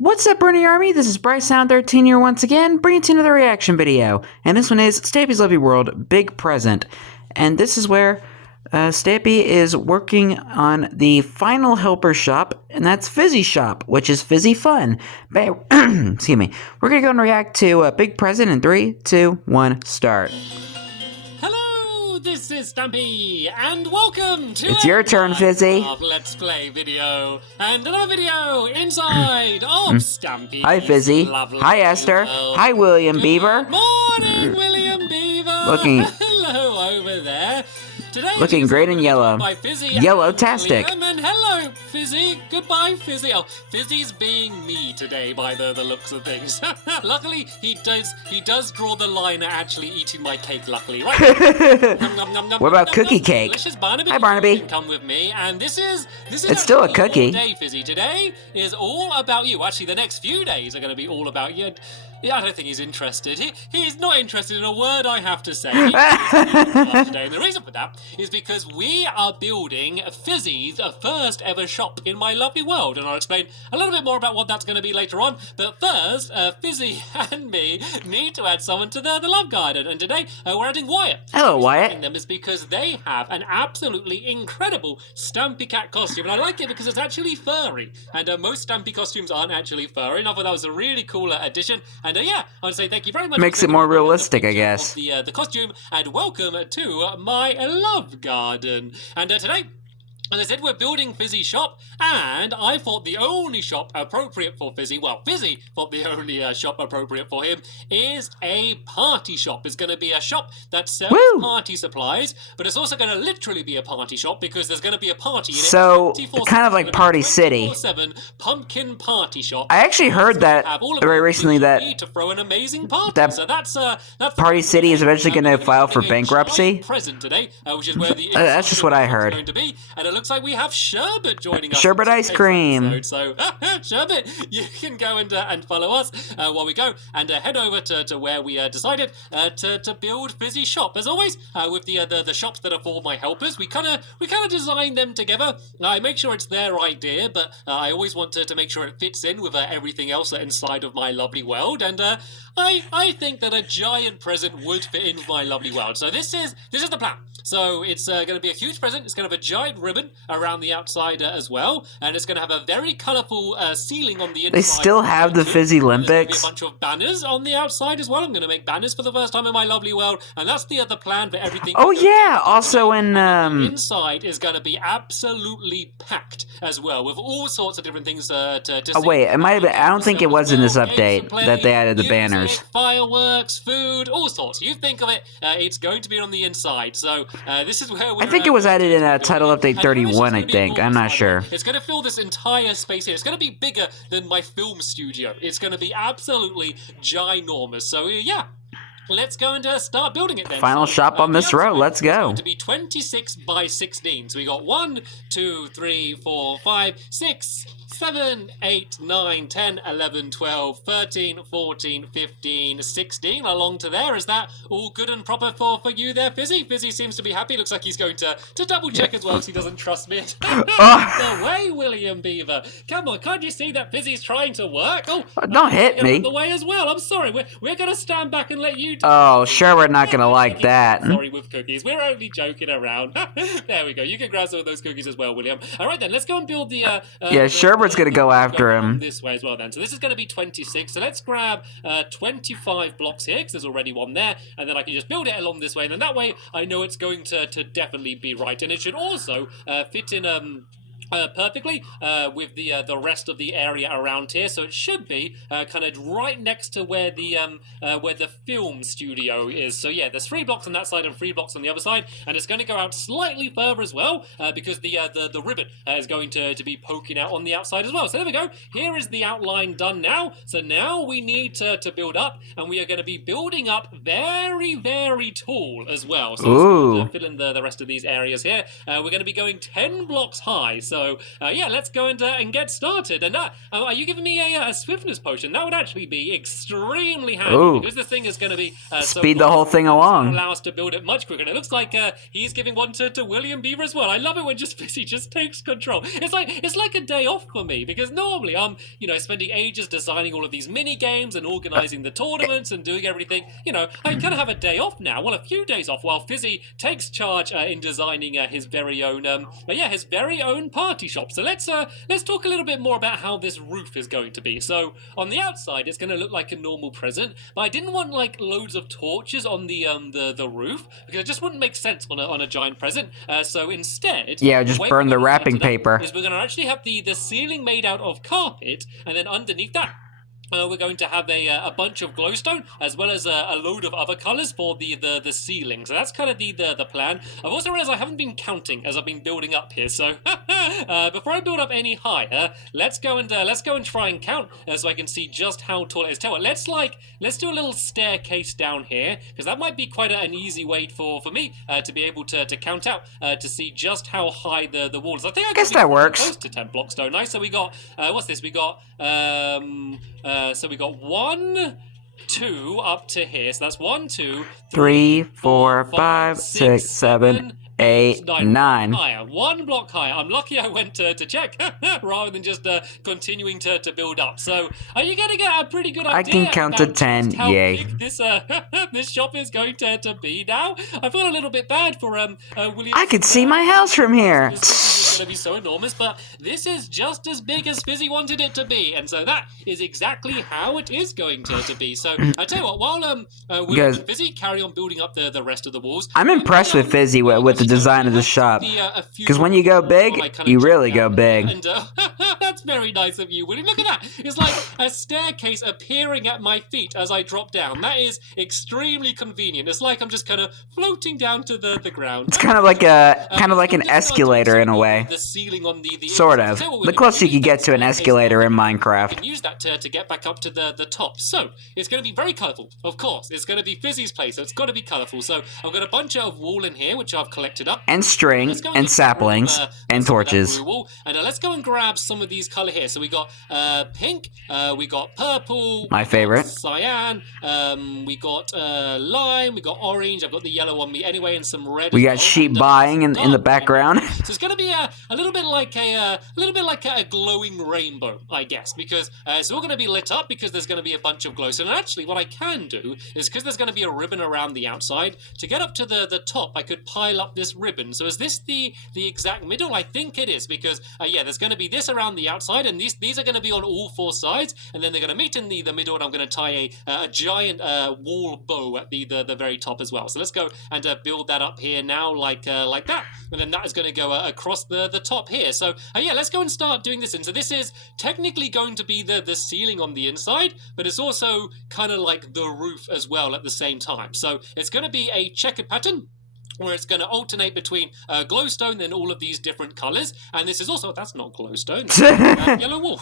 What's up, Brony Army? This is BryceAllen13 here once again, bringing to another reaction video. And this one is Stampy's Lovely World Big Present. And this is where Stampy is working on the final helper shop, and that's Fizzy Shop, which is Fizzy Fun. Excuse me. We're going to go and react to Big Present in 3, 2, 1, start. This is Stampy, and welcome to It's your turn, Fizzy. Let's Play video, and another video inside of Stampy. Hi, Fizzy. Hi, Esther. Hi, William Beaver. Morning, William Beaver. Looking... Hello over there. Today looking great in yellow. Yellow-tastic. And hello, Fizzy. Goodbye, Fizzy. Oh, Fizzy's being me today by the looks of things. Luckily, he does draw the line at actually eating my cake, luckily. Right? What about cookie cake? Barnaby. Hi, Barnaby. You can come with me, and this is it's still a cookie. Day, Fizzy. Today is all about you. Actually, the next few days are going to be all about you. Yeah, I don't think he's interested. He's not interested in a word I have to say. Today. And the reason for that is because we are building Fizzy's first ever shop in my lovely world. And I'll explain a little bit more about what that's going to be later on. But first, Fizzy and me need to add someone to the love garden. And today, we're adding Wyatt. Hello, Wyatt. Them is because they have an absolutely incredible Stampy cat costume. And I like it because it's actually furry. And most Stampy costumes aren't actually furry. And I thought that was a really cool addition. And yeah, I want to say thank you very much. Makes it more realistic, I guess. The costume, and welcome to my love garden. And today, as I said, we're building Fizzy Shop, and I thought the only shop appropriate for Fizzy, well, Fizzy thought the only shop appropriate for him is a party shop. It's going to be a shop that sells party supplies, but it's also going to literally be a party shop because there's going to be a party in it. So, kind of like Party City. Pumpkin party shop. I actually heard that very recently that to throw an amazing party. So that's Party City is eventually going to file for bankruptcy. Present today, which is where the that's just what I heard. Going to be, and it looks like we have Sherbet joining us. Sherbet ice cream. So, Sherbet, you can go and follow us while we go and head over to where we decided to build Fizzy Shop. As always, with the shops that are for my helpers, we kind of design them together. I make sure it's their idea, but I always want to make sure it fits in with everything else inside of my lovely world. And I think that a giant present would fit in with my lovely world. So this is the plan. So it's going to be a huge present. It's going to have a giant ribbon around the outside as well, and it's going to have a very colourful ceiling on the inside. They still have the Fizzy Olympics. A bunch of banners on the outside as well. I'm going to make banners for the first time in my lovely world, and that's the other plan for everything. Oh yeah, also in inside is going to be absolutely packed as well with all sorts of different things to oh wait, it might have been. I don't think it was in this update that they added the banners. Fireworks, food, all sorts. You think of it, it's going to be on the inside. So this is where I think it was added in Title Update 31, I think. I'm not sure. It's going to fill this entire space here. It's going to be bigger than my film studio. It's going to be absolutely ginormous. So yeah. Let's go and start building it then. Final shop on this row. Let's go. It's going to be 26 by 16. So we got 1, 2, 3, 4, 5, 6, 7, 8, 9, 10, 11, 12, 13, 14, 15, 16 along to there. Is that all good and proper for you there, Fizzy? Fizzy seems to be happy. Looks like he's going to double check as well because he doesn't trust me. The way, William Beaver. Come on, can't you see that Fizzy's trying to work? Oh, don't hit me. The way as well. I'm sorry. We're going to stand back and let you do Oh, sure, we're not going to like that. Sorry, with cookies. We're only joking around. There we go. You can grab some of those cookies as well, William. All right, then. Let's go and build the... yeah, Sherbert's going to go after him. This way as well, then. So this is going to be 26. So let's grab 25 blocks here, because there's already one there. And then I can just build it along this way. And then that way, I know it's going to definitely be right. And it should also fit in... perfectly with the rest of the area around here, so it should be kind of right next to where the film studio is. So yeah, there's 3 blocks on that side and 3 blocks on the other side, and it's going to go out slightly further as well because the ribbon is going to be poking out on the outside as well. So there we go. Here is the outline done now. So now we need to build up, and we are going to be building up very, very tall as well. So fill in the rest of these areas here. We're going to be going 10 blocks high. So So yeah, let's go and get started. And are you giving me a swiftness potion? That would actually be extremely handy. Ooh. Because this thing is going to be Speed the whole thing along. Allow us to build it much quicker. And it looks like he's giving one to William Beaver as well. I love it when Fizzy just takes control. It's like a day off for me, because normally I'm spending ages designing all of these mini games and organizing the tournaments and doing everything. I kind of have a day off now. Well, a few days off while Fizzy takes charge in designing his very own his very own party shop. So let's talk a little bit more about how this roof is going to be. So on the outside, it's going to look like a normal present, but I didn't want like loads of torches on the roof, because it just wouldn't make sense on a giant present. So instead, just burn the wrapping paper. Is we're going to actually have the ceiling made out of carpet, and then underneath that, we're going to have a bunch of glowstone, as well as a load of other colors for the ceiling. So that's kind of the plan. I've also realized I haven't been counting as I've been building up here. So before I build up any higher, let's go and try and count so I can see just how tall it is. Tell you what, let's do a little staircase down here, because that might be quite an easy way for me to be able to count out to see just how high the wall is. I think I guess that works. Close to 10 blocks, don't I? So we got what's this? We got so we got 1, 2 up to here. So that's 1, 2, 3, 4, 5, 6, 7, 8, 9. Higher. 1 block higher. I'm lucky I went to check rather than just continuing to build up. So are you going to get a pretty good idea? I can count to 10. How Yay. big this shop is going to be now? I feel a little bit bad for William. I could see my house from here. It's going to be so enormous, but this is just as big as Fizzy wanted it to be, and so that is exactly how it is going to be. So I tell you what, while William and Fizzy carry on building up the rest of the walls, I'm impressed with Fizzy with the design of the shop, because when you go big, you really go big. And that's very nice of you, William. Look at that. It's like a staircase appearing at my feet as I drop down. That is extremely convenient. It's like I'm just kind of floating down to the ground. It's kind of like an escalator in a way. The ceiling on the sort of. The closest you can get to an escalator in You Minecraft. can use that to get back up to the top. So it's going to be very colourful, of course. It's going to be Fizzy's place, so it's got to be colourful. So I've got a bunch of wool in here, which I've collected up. And string, and saplings, and torches. And let's go and grab some of these colour here. So we got pink, we got purple, my favorite. Cyan, we got lime, we got orange. I've got the yellow on me anyway, and some red. We got sheep buying in the background. So it's going to be a little bit like a glowing rainbow, I guess, because it's all going to be lit up because there's going to be a bunch of glowstone. And actually, what I can do is, because there's going to be a ribbon around the outside, to get up to the top, I could pile up this ribbon. So is this the exact middle? I think it is, because there's going to be this around the outside, and these are going to be on all 4 sides, and then they're going to meet in the middle, and I'm going to tie a giant wall bow at the very top as well. So let's go and build that up here now, like that, and then that is going to go across the top here. So let's go and start doing this. And so this is technically going to be the ceiling on the inside, but it's also kind of like the roof as well at the same time. So it's going to be a checkered pattern, where it's going to alternate between glowstone and all of these different colours. And this is also, that's not glowstone, that's yellow wool.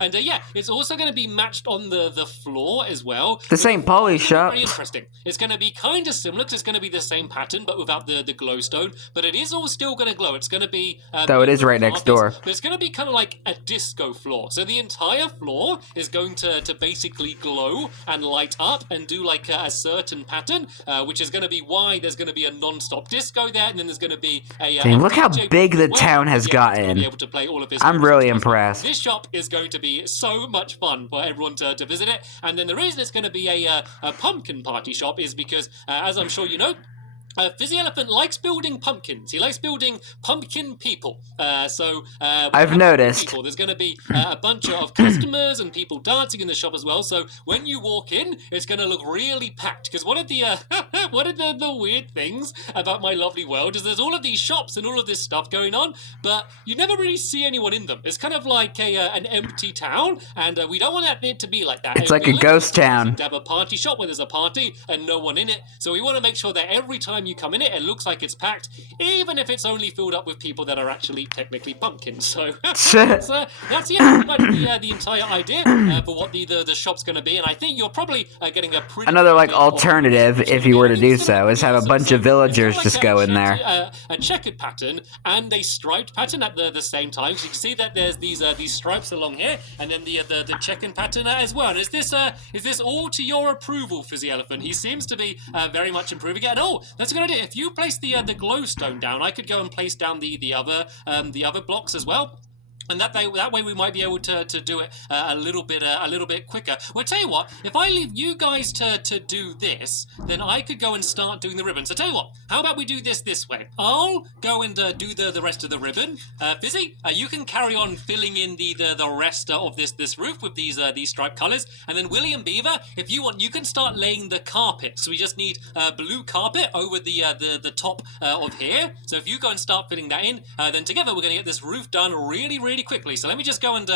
And it's also going to be matched on the floor as well. The same poly shop. Very interesting. It's going to be kind of similar, because it's going to be the same pattern, but without the glowstone. But it is all still going to glow. It's going to be... though it is right next door. But it's going to be kind of like a disco floor. So the entire floor is going to basically glow and light up and do like a certain pattern, which is going to be why there's going to be a non-stop disco there, and then there's going to be a... Dang, look how big the town has gotten. I'm really impressed. This shop is going to be so much fun for everyone to visit it, and then the reason it's going to be a pumpkin party shop is because, as I'm sure you know, Fizzy Elephant likes building pumpkins. He likes building pumpkin people. I've noticed. There's going to be a bunch of customers and people dancing in the shop as well. So when you walk in, it's going to look really packed. Because one of the weird things about my lovely world is there's all of these shops and all of this stuff going on, but you never really see anyone in them. It's kind of like an empty town, and we don't want it to be like that. It's like a ghost town. To have a party shop where there's a party and no one in it. So we want to make sure that every time time you come in it looks like it's packed, even if it's only filled up with people that are actually technically pumpkins. So that's pretty much the entire idea for what the shop's going to be. And I think you're probably getting a pretty Another like alternative, if you were to do so, is have a bunch of villagers just go in there. A checkered pattern and a striped pattern at the same time. So you can see that there's these stripes along here, and then the checkered pattern as well. And is this all to your approval, Fizzy Elephant? He seems to be very much improving it. And that's a good idea. If you place the glowstone down, I could go and place down the other blocks as well. And that way we might be able to do it a little bit quicker. Well, tell you what, if I leave you guys to do this, then I could go and start doing the ribbon. So tell you what, how about we do this way? I'll go and do the rest of the ribbon. Fizzy, you can carry on filling in the rest of this roof with these striped colours. And then Willie and Beaver, if you want, you can start laying the carpet. So we just need blue carpet over the top of here. So if you go and start filling that in, then together we're going to get this roof done really quickly. So let me just go and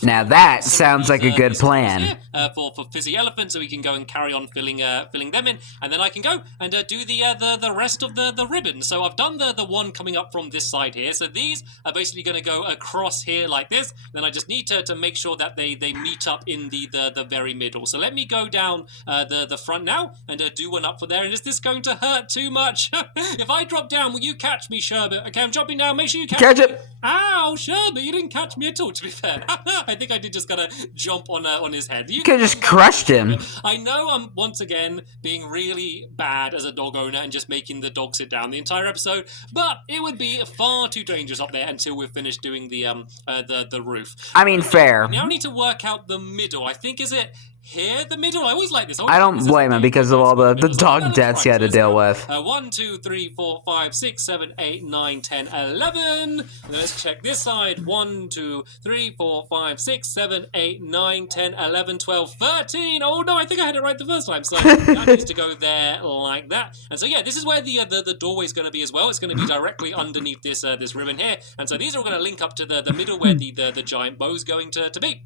now that sounds like a good plan for Fizzy Elephant, so we can go and carry on filling them in, and then I can go and do the rest of the ribbon. So I've done the one coming up from this side here. So these are basically going to go across here like this. Then I just need to make sure that they meet up in the very middle. So let me go down the front now and do one up for there. And is this going to hurt too much? If I drop down, will you catch me, Sherbet? Okay, I'm dropping down. Make sure you catch me. it. Ow, Sherbet, you didn't catch me at all, to be fair. I think I did just gotta jump on his head. You could have just crushed him. I know I'm once again being really bad as a dog owner and just making the dog sit down the entire episode, but it would be far too dangerous up there until we've finished doing the roof. I mean, fair. We now need to work out the middle. I think, is it here, the middle? I always like this. I don't blame him because of all the dog deaths he had to deal with. 1, 2, 3, 4, 5, 6, 7, 8, 9, 10, 11. And let's check this side. 1, 2, 3, 4, 5, 6, 7, 8, 9, 10, 11, 12, 13. Oh no, I think I had it right the first time. So that needs to go there like that. And so yeah, this is where the doorway is going to be as well. It's going to be directly underneath this ribbon here. And so these are all going to link up to the middle where the giant bow is going to be.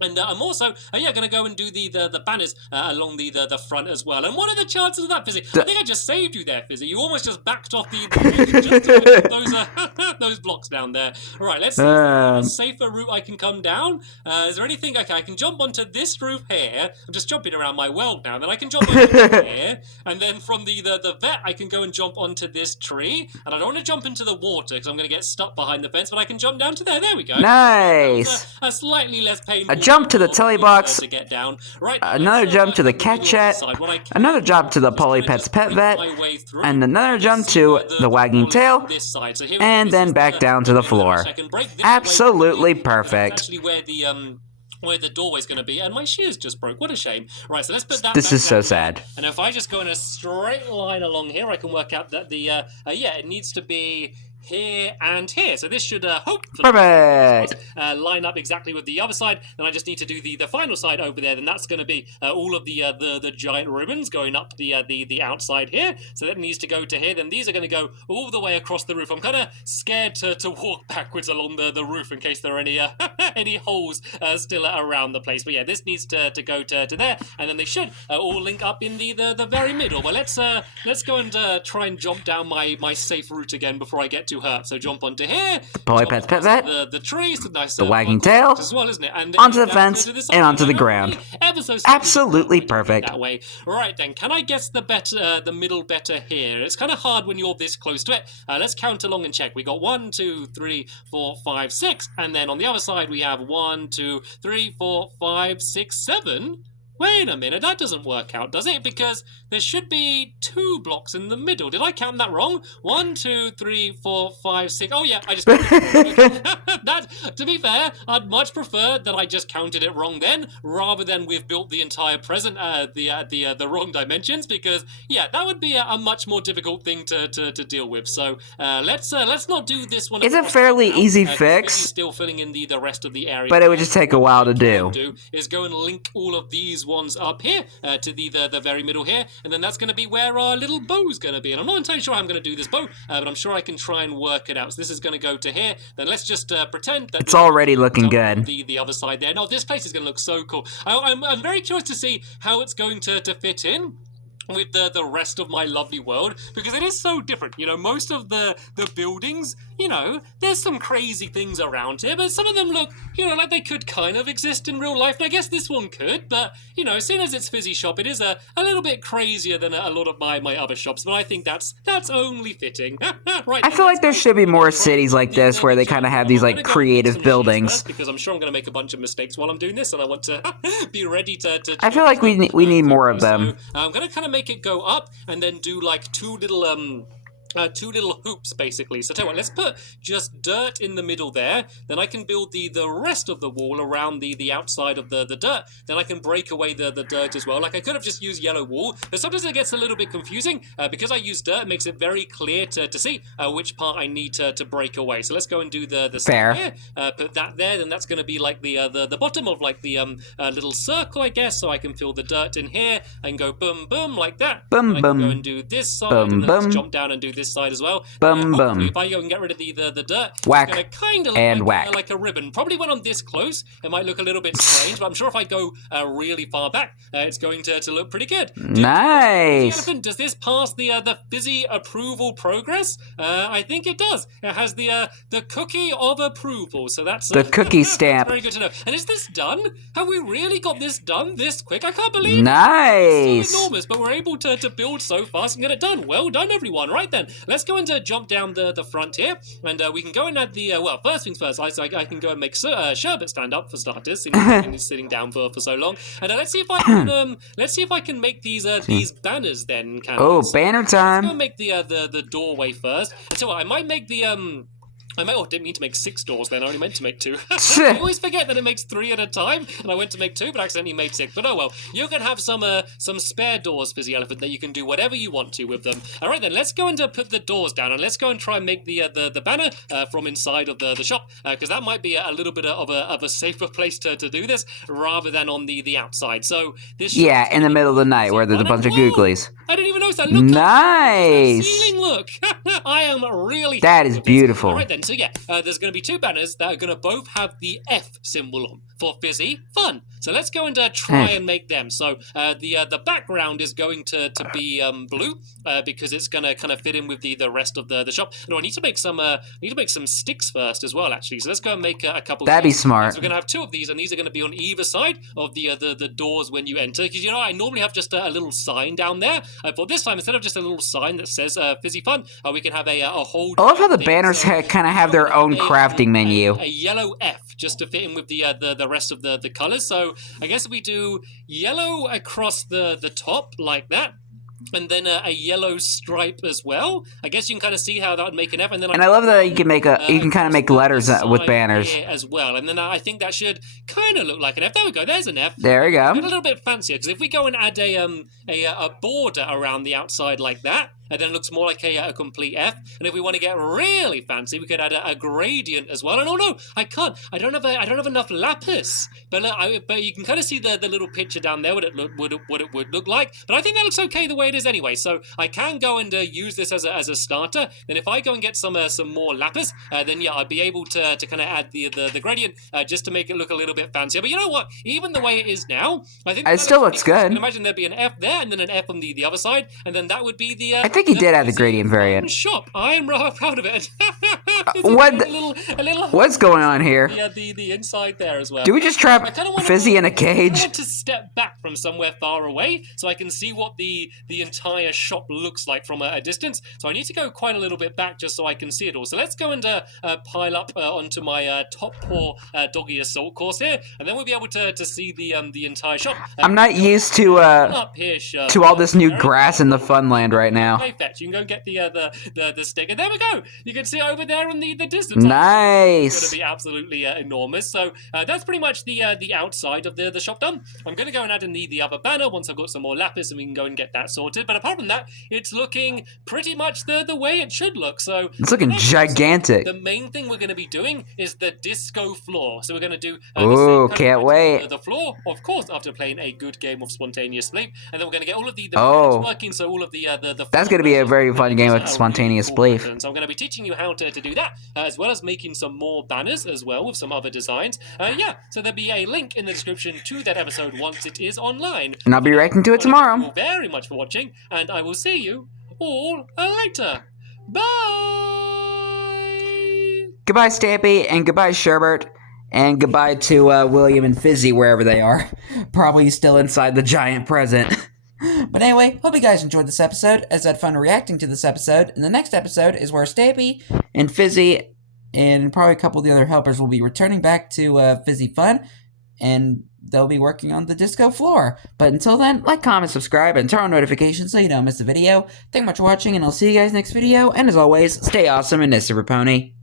And I'm also, going to go and do the banners along the front as well. And what are the chances of that, Fizzy? I think I just saved you there, Fizzy. You almost just backed off just to put those blocks down there. All right, let's see a safer route I can come down. Is there anything? Okay, I can jump onto this roof here. I'm just jumping around my world now. Then I can jump onto here. And then from the vet, I can go and jump onto this tree. And I don't want to jump into the water because I'm going to get stuck behind the fence. But I can jump down to there. There we go. Nice. A slightly less painful Jump to the telly box, to get down. Right, another jump to the cat chat, another jump to the Polly Pet's pet vet, and another jump to the wagging tail, and then back down to the floor. Absolutely perfect. Actually where the doorway's going to be, and my shears just broke. What a shame. Right, so let's put that This is so down. sad. And if I just go in a straight line along here, I can work out that it needs to be here and here. So this should hopefully line up exactly with the other side. Then I just need to do the final side over there. Then that's going to be all of the giant ribbons going up the outside here. So that needs to go to here. Then these are going to go all the way across the roof. I'm kind of scared to walk backwards along the roof in case there are any any holes still around the place. But yeah, this needs to go to there, and then they should all link up in the very middle. Well, let's go and try and jump down my safe route again before I get too hurt. So jump onto here. Polly Pet's pet vet. The trees, nice, the wagging tail. As well, isn't it? And onto the fence and onto the ground. Absolutely perfect. That way. Right then, can I guess the middle better here? It's kind of hard when you're this close to it. Let's count along and check. We got 1, 2, 3, 4, 5, 6, and then on the other side we have 1, 2, 3, 4, 5, 6, 7. Wait a minute, that doesn't work out, does it? Because there should be 2 blocks in the middle. Did I count that wrong? 1, 2, 3, 4, 5, 6. Oh yeah, I just counted it wrong. That, to be fair, I'd much prefer that I just counted it wrong then, rather than we've built the entire present the wrong dimensions. Because yeah, that would be a much more difficult thing to deal with. So let's not do this one. It's a fairly easy fix. Still filling in the rest of the area, but it would just take a while to do. Is go and link all of these ones up here to the very middle here, and then that's going to be where our little bow's going to be. And I'm not entirely sure how I'm going to do this bow, but I'm sure I can try and work it out. So this is going to go to here. Then let's just pretend that it's already looking good. The other side there. No, this place is going to look so cool. I'm very curious to see how it's going to fit in. with the rest of my lovely world, because it is so different. You know, most of the buildings, you know, there's some crazy things around here, but some of them look, you know, like they could kind of exist in real life, and I guess this one could, but, you know, seeing as it's Fizzy Shop, it is a little bit crazier than a lot of my other shops, but I think that's only fitting. Right, I feel like there should be more cities like this where they kind of have these like creative buildings. Because I'm sure I'm going to make a bunch of mistakes while I'm doing this, and I want to be ready to I feel like we need more of them. So, I'm going to kind of make it go up and then do like two little hoops, basically. So tell you what, let's put just dirt in the middle there. Then I can build the rest of the wall around the outside of the dirt. Then I can break away the dirt as well. Like, I could have just used yellow wool, but sometimes it gets a little bit confusing. Because I use dirt, it makes it very clear to see which part I need to break away. So let's go and do the Fair. here. Put that there, then that's going to be like the bottom of like the little circle, I guess. So I can fill the dirt in here and go boom, boom, like that. Boom, and I can boom. go and do this side, Boom, and then let's boom. jump down and do this side as well. Boom, boom. If I go and get rid of the dirt, Whack, it's going to kind of look and like, whack. Like a ribbon. Probably when I'm this close, it might look a little bit strange, but I'm sure if I go really far back, it's going to look pretty good. Nice. Elephant, does this pass the Fizzy approval progress? I think it does. It has the cookie of approval, so that's The cookie stamp. very good to know. And is this done? Have we really got this done this quick? I can't believe it. Nice. It's so enormous, but we're able to build so fast and get it done. Well done, everyone. Right then, let's go and jump down the front here, and we can go and add the well. First things first, I can go and make Sherbet stand up for starters. He's sitting down for so long, and let's see if I can make these banners then. Oh, banner Let's go time. and make the doorway first. And so I might make the didn't mean to make 6 doors then, I only meant to make 2. I always forget that it makes 3 at a time, and I went to make 2, but I accidentally made 6. But oh well, you can have some spare doors, Fizzy Elephant, that you can do whatever you want to with them. Alright then, let's go and put the doors down, and let's go and try and make the banner from inside of the shop, because that might be a little bit of a safer place to do this, rather than on the outside. So this Yeah, in the middle of the night where there's a bunch of googlies. I didn't even notice that. Look, Nice. ceiling, look. I am really That is beautiful. Alright then, so yeah, there's going to be 2 banners that are going to both have the F symbol on for Fizzy Fun. So let's go and try and make them. So the background is going to be blue because it's going to kind of fit in with the rest of the shop. No, I need to make some sticks first as well, actually. So let's go and make a couple. That'd be smart. So we're going to have 2 of these, and these are going to be on either side of the doors when you enter. Because you know, I normally have just a little sign down there. I thought this time, instead of just a little sign that says Fizzy Fun, we can have a whole. I love how the banners kind of have their own crafting menu. A yellow F just to fit in with the rest of the colors. So I guess we do yellow across the top like that. And then a yellow stripe as well. I guess you can kind of see how that would make an F. And then I love that you can make you can kind of make letters with banners as well. And then I think that should kind of look like an F. There we go. There's an F. There we go. A little bit fancier, because if we go and add a border around the outside like that, and then it looks more like a complete F. And if we want to get really fancy, we could add a gradient as well. And oh no, I can't. I don't have enough lapis. But you can kind of see the little picture down there, what it would look like. But I think that looks okay the way it is anyway. So I can go and use this as a starter. Then if I go and get some more lapis, then yeah, I'd be able to kind of add the gradient just to make it look a little bit fancier. But you know what? Even the way it is now, I think it still looks good. I can imagine there'd be an F there, and then an F on the other side, and then that would be the. I think he did have the gradient variant. Shop. I am rather proud of it. What's going on here? The inside there as well. Do we just trap Fizzy in a cage? I want to step back from somewhere far away so I can see what the entire shop looks like from a distance. So I need to go quite a little bit back just so I can see it all. So let's go and pile up onto my top paw doggy assault course here, and then we'll be able to see the entire shop. I'm not used to up here, to all this new grass in the Funland right now. Fetch. You can go and get the stick, and there we go. You can see it over there in the distance. Nice. It's going to be absolutely enormous. So that's pretty much the outside of the shop done. I'm going to go and add in the other banner once I've got some more lapis, and we can go and get that sorted. But apart from that, it's looking pretty much the way it should look. So it's looking gigantic. The main thing we're going to be doing is the disco floor. So we're going to do. Ooh, can't wait. The floor, of course, after playing a good game of spontaneous sleep, and then we're going to get all of the oh, working. So all of the that's going to be a very fun game of spontaneous belief. So I'm going to be teaching you how to do that, as well as making some more banners as well with some other designs. Yeah, so there'll be a link in the description to that episode once it is online. And I'll be reacting to it tomorrow. Thank you very much for watching, and I will see you all later. Bye! Goodbye, Stampy, and goodbye, Sherbert, and goodbye to William and Fizzy, wherever they are. Probably still inside the giant present. But anyway, hope you guys enjoyed this episode, as I had fun reacting to this episode. And the next episode is where Stampy and Fizzy, and probably a couple of the other helpers, will be returning back to Fizzy Fun, and they'll be working on the disco floor. But until then, like, comment, subscribe, and turn on notifications so you don't miss the video. Thank you much for watching, and I'll see you guys next video. And as always, stay awesome and Pony.